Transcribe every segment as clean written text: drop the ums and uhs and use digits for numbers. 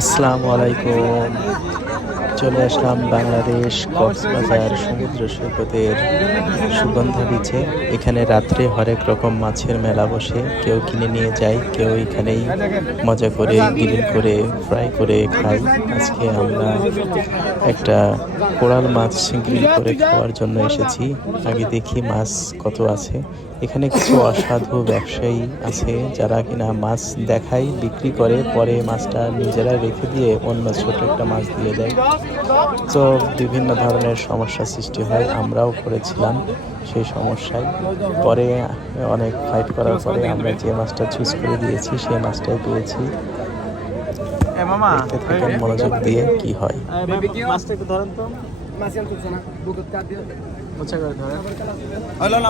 আসসালামু আলাইকুম। চলে আসলাম বাংলাদেশ কক্সবাজার সমুদ্র সৈকতের সুগন্ধা বিচে। এখানে রাত্রে হরেক রকম মাছের মেলা বসে, কেউ কিনে নিয়ে যায়, কেউ এখানেই মজা করে গ্রিল করে ফ্রাই করে খায়। আজকে আমরা একটা কোরাল মাছ গ্রিল করে খাওয়ার জন্য এসেছি। আগে দেখি মাছ কত আছে। এখানে কিছু অসাধু ব্যবসায়ী আছে যারা কিনা মাছ দেখায়, বিক্রি করে, পরে মাছটা নিজেরা রেখে দিয়ে অন্য ছোট একটা মাছ দিয়ে দেয়। তো বিভিন্ন ধরনের সমস্যা সৃষ্টি হয়, আমরাও পড়েছিলাম সেই সমস্যায়। পরে অনেক ফাইট করার পরে আমরা যে মাছটা চুজ করে দিয়েছি সেই মাছটাই পেয়েছি। দেখতে থাকেন মনোযোগ দিয়ে কি হয়।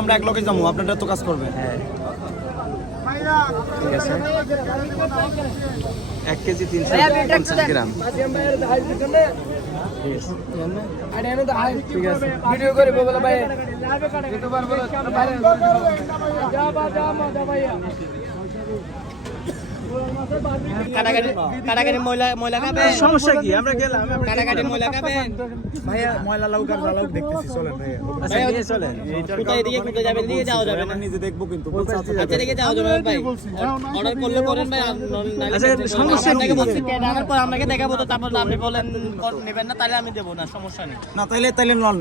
আমরা এক লোকে যাবো, আপনারা তো কাজ করবেন। ঠিক আছে, 1 কেজি 350 গ্রাম। ঠিক আছে, ভিডিও করে বলে ভাই কাটাকাটি ময়লা খাবেন, সমস্যা কি? আমরা গেলাম কাটাকাটি ময়লা খাবেন ভাইয়া, ময়লা লাউক আর লাউক দেখতেছি, চলেন ভাইয়া। আচ্ছা নিয়ে চলেন। কোথায় দিকে যাবেন? দিয়ে যাওয়া যাবে না, নিজে দেখবো কিন্তু। আচ্ছা দিকে যাওয়া যাবে ভাই, অর্ডার করলে করেন ভাই। আচ্ছা সমস্যা কি? আনার পর আপনাকে দেখাবো, তো তারপর আপনি বলেন নেবেন না, তাহলে আমি দেবো না, সমস্যা নেই। না তাইলে নন,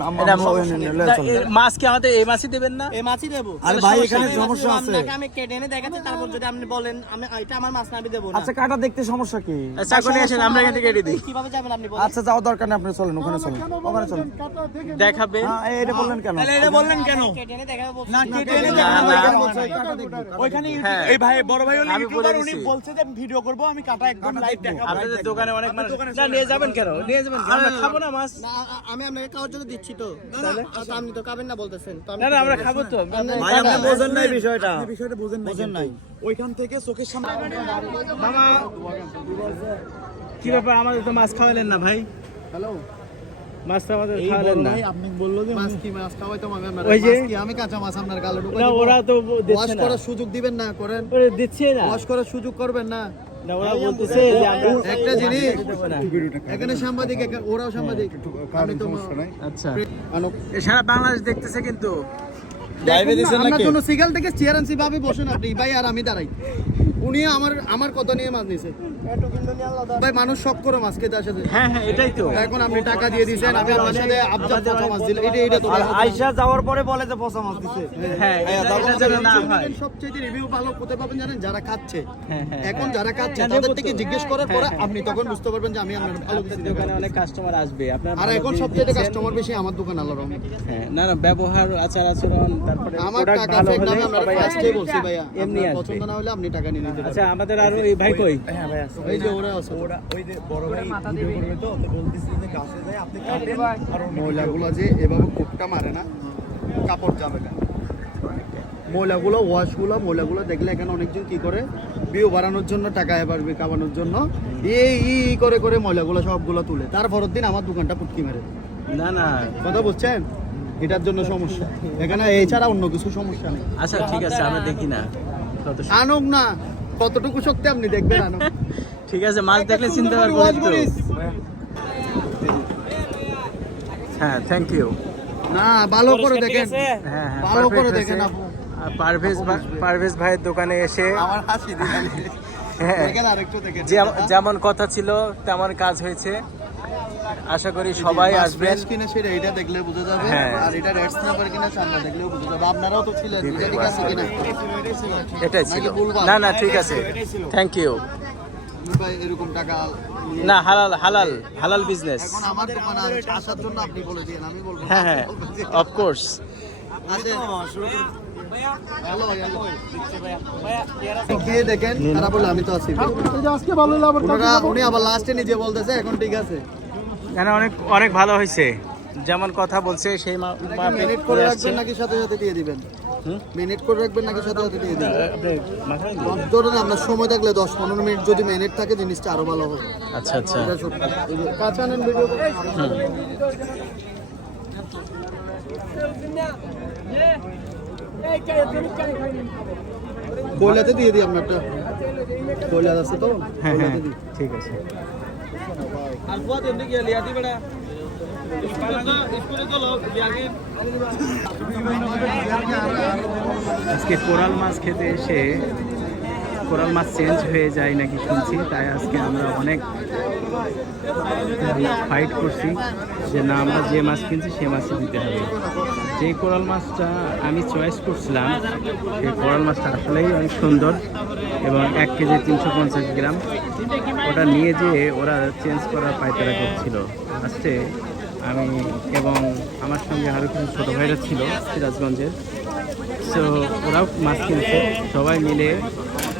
মাছ কি আমাদের এই মাছই দেবেন না? এই মাছই দেবো। আরে ভাই এখানে সমস্যা আছে, আপনাকে আমি কেটে এনে দেখাচ্ছি, তারপর যদি আপনি বলেন আমি এটা আমার মাছ না, আমি দেবো না। আচ্ছা কাটা দেখতে সমস্যা কি? আচ্ছা কোনে আসেন, আমরা এখান থেকে কেটে দিই। কিভাবে যাবেন আপনি বলেন? আচ্ছা যাওয়ার দরকার নেই, আপনি চলেন ওখানে, চলেন ওখানে চলেন। দেখাবে? হ্যাঁ এটা বললেন কেন? এটা বললেন কেন? কেটে এনে দেখাবো না কেটে এনে ওইখানে এই ভাই বড় ভাই হলো ইউটিউবার, উনি বলছে যে ভিডিও করব, আমি কাটা একদম লাইভ দেখাবো। আপনাদের দোকানে অনেক মানুষ না, নিয়ে যাবেন কেন? নিয়ে যাবেন, আমরা খাবো না মাছ। না, আমি আপনাকে খাওয়ার জন্য দিচ্ছি তো। আচ্ছা আপনি তো খাবেন না বলতেছেন তো। না না, আমরা খাবো তো। ভাই আপনি বোঝেন নাই বিষয়টা, আপনি বিষয়টা বোঝেন নাই। ওইখান থেকে চোখের সামনে মামা কি ব্যাপার, আমাদের তো মাছ খাওয়ালেন না ভাই। হ্যালো, মাছটা আমাদের খাওয়ালেন না। আপনি বললো যে মাছ কি মাছ খাওয়াইতো আমি? ওই যে আমি কাঁচা মাছ আপনার গালে ঢুকাই না, দিব? ওরা তো ওয়াশ দিচ্ছে না। করার সুযোগ দিবেন না, করেন। ওরা দিচ্ছে না। ওয়াশ করার সুযোগ করবেন না। না, ওরা বলতেছে যে আমরা একটা জিনিস, দেবো না। এখানে সাংবাদিক, ওরাও সাংবাদিক। আমি তো আচ্ছা, এ সারা বাংলাদেশ দেখতেছে কিন্তু। আপনার জন্য সিগাল থেকে চেয়ার আনছি, ভাবে বসেন আপনি ভাই, আর আমি দাঁড়াই। উনি আমার কথা নিয়ে মাছ নিছে ভাই, মানুষ শখ করে মাছ খেতে আসে। হ্যাঁ হ্যাঁ, এটাই তো। এখন আপনি টাকা দিয়ে দিয়েছেন, আমি আপনার সাথে আবজা পচা মাছ দিলে এটা তো আয়শা যাওয়ার পরে বলে যে পচা মাছ দিছে। হ্যাঁ, এটা যেন না হয়। সবচেয়ে রিভিউ ভালো কোথায় পাবেন জানেন? যারা খাচ্ছে। হ্যাঁ, হ্যাঁ, এখন যারা খাচ্ছে হ্যাঁ, তাদের নেবো থেকে তো। জিজ্ঞেস করার পরে হ্যাঁ, আপনি তখন বুঝতে পারবেন যে আমি আপনার ভালো আপনাদের কিছু দোকানে অনেক কাস্টমার আসবে, আপনার আর এখন সবচেয়ে কাস্টমার বেশি আমার দোকান, আল্লাহর রহমতে। হ্যাঁ, না না, ব্যবহার, আচার আচরণ, তারপরে আমার প্রোডাক্ট টাকা ভালো ফেক হলে নামে আপনার সবাই ফার্স্টেই আসবে। বলছি ভাইয়া, এমনি আপনার আসবে। পছন্দ না হলে আপনি টাকা নিয়ে নিতে পারেন। আচ্ছা, আমাদের আরো এই ভাই কই? হ্যাঁ ভাই, এই যে ওরা আছে, ওরা ওই যে বড় ভাই ভিডিও করবে, তো বলতেছে যে গাছে যায় আপনি কাটেন, আর ময়লাগুলো যে এভাবে কোপটা মারে না, কাপড় যাবে না। ময়লাগুলো দেখলে এখানে অনেকজন কি করে, ভিউ বাড়ানোর জন্য, টাকা এবার কামানোর জন্য এই করে ময়লাগুলো সবগুলো তুলে, তারপরের দিন আমার দোকানটা পুটকি মেরে। না না, কথা বুঝছেন? এটার জন্য সমস্যা এখানে, এছাড়া অন্য কিছু সমস্যা নেই। আচ্ছা ঠিক আছে, আমরা দেখি না কত। আনুক না, কতটুকু শক্তি আপনি দেখবেন, আনুক। ঠিক আছে, মাছ দেখলে চিন্তা করবো তো। হ্যাঁ, থ্যাংক ইউ। না, ভালো করে দেখেন, হ্যাঁ হ্যাঁ, ভালো করে perfect দেখেন হয়েছে। আপু। আর পারভেজ ভাইয়ের দোকানে এসে আমার হাসি দিলেন। হ্যাঁ, দেখেন আরেকটু দেখেন। যেমন কথা ছিল তেমন কাজ হয়েছে। আশা করি সবাই আসবেন। কিনা সেটা এটা দেখলে বোঝা যাবে, হ্যাঁ। আর এটা রেড স্ন্যাপার কিনা চান্দা দেখলেও বোঝা যাবে। আপনারাও তো ছিলেন, এটা ঠিক আছে কিনা? এটাই ছিল। নাকি ভুলভাল? না না, ঠিক আছে, থ্যাংক ইউ। ভাই এরকম টাকা না, হালাল বিজনেস। এখন আমার দোকানে আসার জন্য আপনি বলে দিন, আমি বলবো হ্যাঁ হ্যাঁ, অফকোর্স। খেয়ে দেখেন, খারাপ হলে আমি তো আছি। উনি আবার লাস্টে নিজে বলতেছে এখন ঠিক আছে। এখানে অনেক ভালো হয়েছে, যেমন কথা বলছে সেই মিনিট করে রাখবেন নাকি সাথে সাথে দিয়ে দিবেন? মিনিট করে রাখবেন নাকি সাথে সাথে দিয়ে দিবেন? ধরুন আপনার সময় থাকলে 10-15 মিনিট যদি মিনিট থাকে, জিনিসটা আরো ভালো হবে। আচ্ছা আচ্ছা, এটা সত্যি। এই যে কাঁচা নেন ভিডিও করে। বইলাতে দিয়ে দিই আপনারটা। কৈলাস আছে তো? হ্যাঁ হ্যাঁ কৈলাসে দিই। ঠিক আছে। আজকে কোরাল মাছ খেতে এসে কোরাল মাছ চেঞ্জ হয়ে যায় নাকি শুনছি, তাই আজকে আমরা অনেক ফাইট করছি যে না, আমরা যে মাছ কিনছি সে মাছই দিতে হবে। যে কোরাল মাছটা আমি চয়েস করছিলাম সেই কোরাল মাছটা আসলেই অনেক সুন্দর এবং 1 কেজি 350 গ্রাম। ওটা নিয়ে যেয়ে ওরা চেঞ্জ করার পায়তারা করছিল। লাস্টে আমি এবং আমার সঙ্গে আরও কিছু ছোটো ভাইরা ছিল সিরাজগঞ্জের, সো ওরাও মাছ কিনছে, সবাই মিলে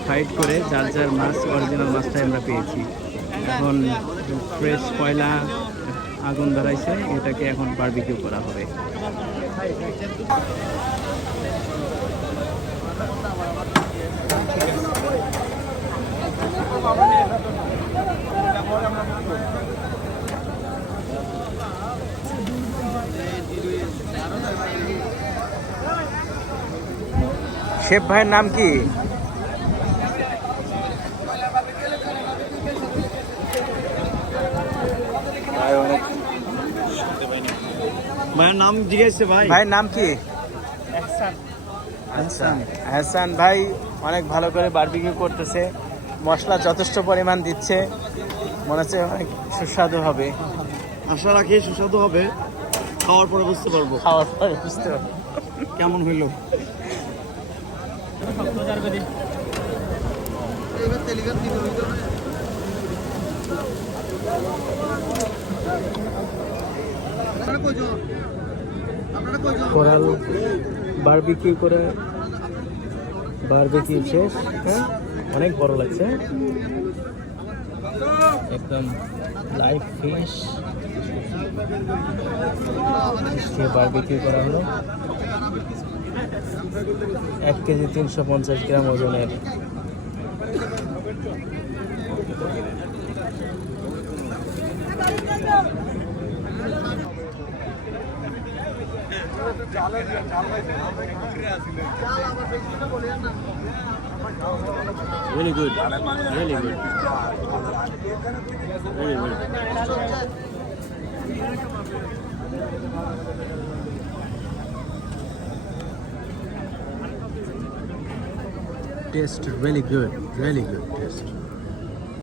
ফাইট করে যার যার মাছ অরিজিনাল মাছটাই আমরা পেয়েছি। এখন ফ্রেশ কয়লা আগুন ধরাইছে, এটাকে এখন বারবিকিউ করা হবে। শেফ ভাইয়ের নাম কি? ভাইয়ের নাম জিজ্ঞেস ভাই। ভাইয়ের নাম কি? হাসান ভাই অনেক ভালো করে বারবিকিউ করতেছে, মশলা যথেষ্ট পরিমাণ দিচ্ছে, মনে হচ্ছে অনেক সুস্বাদু হবে। আশা রাখি সুস্বাদু হবে, খাওয়ার পরে বুঝতে পারবো খাওয়ার পরে বুঝতে পারবো কেমন হইলো। এবার তেলিগান দিয়ে দিতে হবে। আপনারা কয়জন? আপনারা কয়জন? কোরাল বারবিকিউ করে বারবিকিউ শেষ। হ্যাঁ, অনেক বড় লাগছে, একদম লাইভ ফিশ বারবিকিউ করা হলো। 1 কেজি 350 গ্রাম ওজনের। Really good. Really good. Really good. Taste really good. Really good taste.